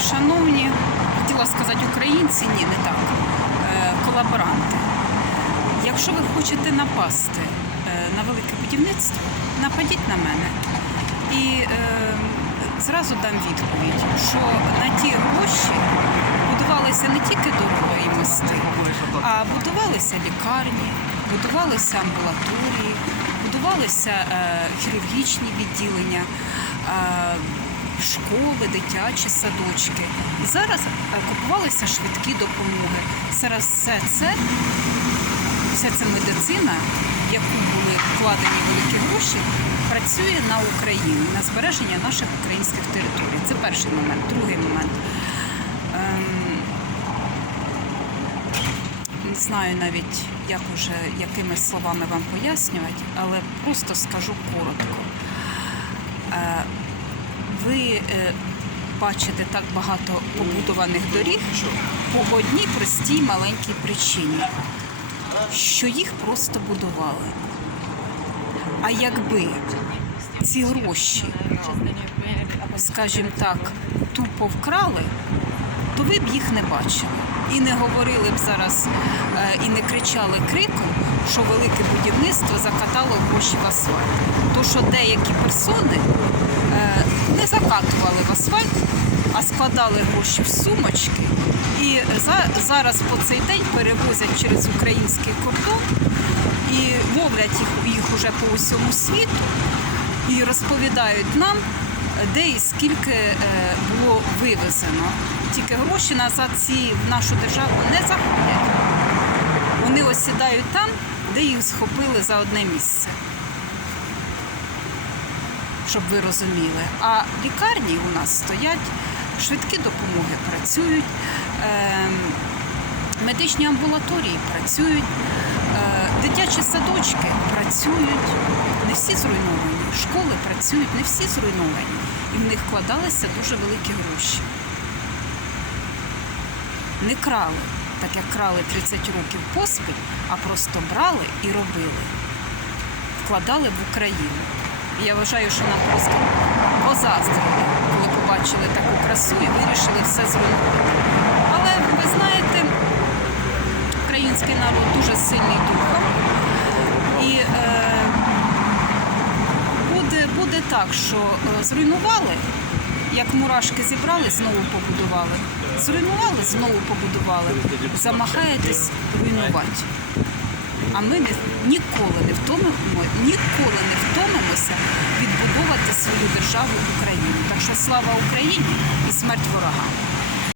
Шановні, хотіла сказати українці, ні, не так. Е, колаборанти. Якщо ви хочете напасти е, на велике будівництво, нападіть на мене. І е, зразу дам відповідь, що на ті гроші будувалися не тільки дороги і мости, а будувалися лікарні, будувалися амбулаторії, будувалися е, хірургічні відділення. е, Школи, дитячі садочки. І зараз е, купувалися швидкі допомоги. Зараз все це, вся ця медицина, в яку були вкладені великі гроші, працює на Україну, на збереження наших українських територій. Це перший момент. Другий момент. Ем, не знаю навіть, як уже якими словами вам пояснювати, але просто скажу коротко. Ви е, бачите так багато побудованих доріг по одній простій маленькій причині, що їх просто будували. А якби ці гроші, скажімо так, тупо вкрали, то ви б їх не бачили. І не говорили б зараз е, і не кричали криком, що велике будівництво закатало гроші в асфальт. То що деякі персони е, закатували в асфальт, а складали гроші в сумочки і за, зараз по цей день перевозять через український кордон і ловлять їх, їх уже по усьому світу і розповідають нам, де і скільки е, було вивезено. Тільки гроші назад ці в нашу державу не заходять. Вони осідають там, де їх схопили за одне місце. Щоб ви розуміли. А лікарні у нас стоять, швидкі допомоги працюють, ем, медичні амбулаторії працюють, е, дитячі садочки працюють. Не всі зруйновані, школи працюють, не всі зруйновані. І в них вкладалися дуже великі гроші. Не крали, так як крали 30 років поспіль, а просто брали і робили. Вкладали в Україну. Я вважаю, що нам просто позаздрили, коли побачили таку красу і вирішили все зруйнувати. Але ви знаєте, український народ дуже сильний духом. І е, буде, буде так, що е, зруйнували, як мурашки зібрали, знову побудували. Зруйнували, знову побудували. Замахаєтесь руйнувати. А ми не, ніколи не втомимо, ніколи не втомимося відбудовувати свою державу Україну. Так що слава Україні і смерть ворогам.